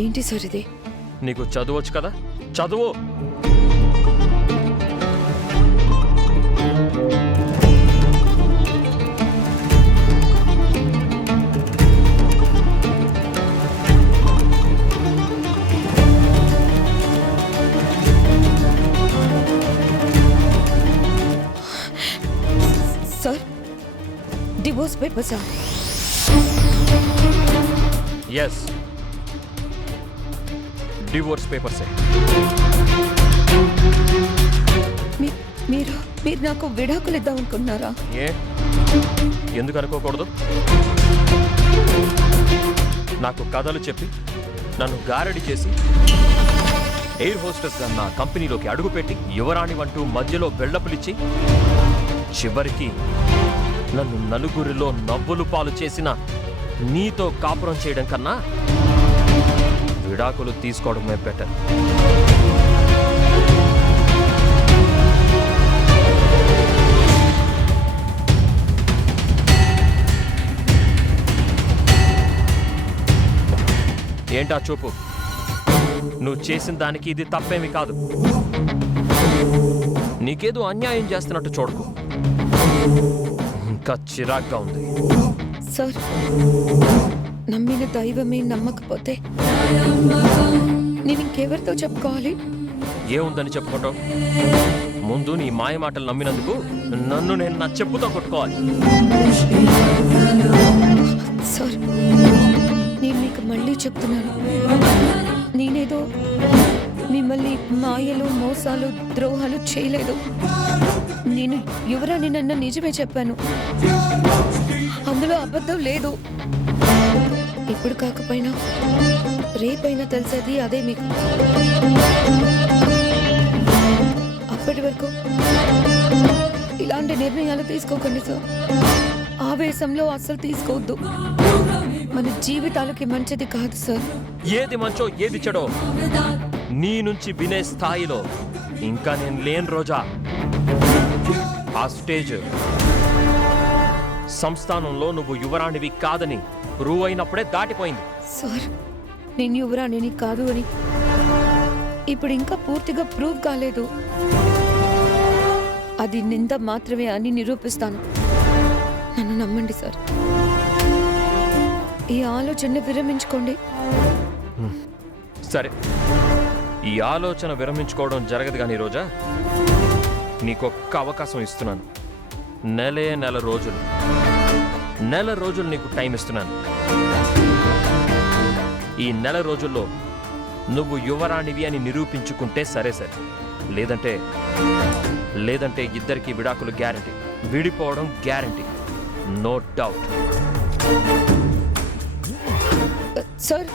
ఏంటి సార్ ఇది? నీకు చదవచ్చు కదా, చదువు. సార్, డివోర్స్ పేపర్సా? ఎస్, డివోర్స్ పేపర్సే. మీరు నాకు విడాకులు ఇద్దాం అనుకుంటున్నారా? ఏ, ఎందుకు అనుకోకూడదు? నాకు కథలు చెప్పి నన్ను గారడి చేసి ఎయిర్ హోస్టెస్గా నా కంపెనీలోకి అడుగుపెట్టి యువరాణి అంటూ మధ్యలో బెళ్లపులిచ్చి చివరికి నన్ను నలుగురిలో నవ్వులు పాలు చేసిన నీతో కాపురం చేయడం కన్నా విడాకులు తీసుకోవడమే బెటర్. ఏంటా చూపు? నువ్వు చేసిన దానికి ఇది తప్పేమీ కాదు. నీకేదో అన్యాయం చేస్తున్నట్టు చూడకు. ఇంకా చిరాగ్గా ఉంది. సార్, నమ్మిన దైవమే నమ్మకపోతే నేను ఇంకెవరితో చెప్పుకోవాలి? ఏముందని చెప్పుకుంటావు? ముందు నీ మాయ మాటలు నమ్మినందుకు నన్ను నేను నా చెప్పుతో కొట్టుకోవాలి. సార్, నేను మీకు మళ్ళీ చెప్తున్నాను, నేనేదో మిమ్మల్ని మాయలు, మోసాలు, ద్రోహాలు చేయలేదు. నేను యువరాణి నన్ను నిజమే చెప్పాను, అందులో అబద్ధం లేదు. ఇప్పుడు కాకపోయినా రేపైనా తెలిసేది అదే మీకు. అప్పటి వరకు ఇలాంటి నిర్ణయాలు తీసుకోకండి సార్. ఆవేశంలో అస్సలు తీసుకోవద్దు. మన జీవితాలకి మంచిది కాదు సార్. ఏది మంచో ఏది చెడో నీ నుంచి వినే స్థాయిలో ఇంకా నేను లేని రోజా. ఆ స్టేజ్ సంస్థానంలో నువ్వు యువరాణివి కాదని ప్రూవ్ అయినప్పుడే దాటిపోయింది. సార్, నేను యువరాణిని కాదు అని ఇప్పుడు ఇంకా పూర్తిగా ప్రూవ్ కాలేదు. అది నింద మాత్రమే అని నిరూపిస్తాను. నన్ను నమ్మండి సార్. ఈ ఆలోచన విరమించుకోండి. సరే, ఈ ఆలోచన విరమించుకోవడం జరగదు కానీ రోజా, నీకొక్క అవకాశం ఇస్తున్నాను. నెల రోజులు నీకు టైం ఇస్తున్నాను. ఈ నెల రోజుల్లో నువ్వు యువరాణివి అని నిరూపించుకుంటే సరే. లేదంటే ఇద్దరికి విడాకులు గ్యారంటీ, విడిపోవడం గ్యారంటీ, నో డౌట్. సార్,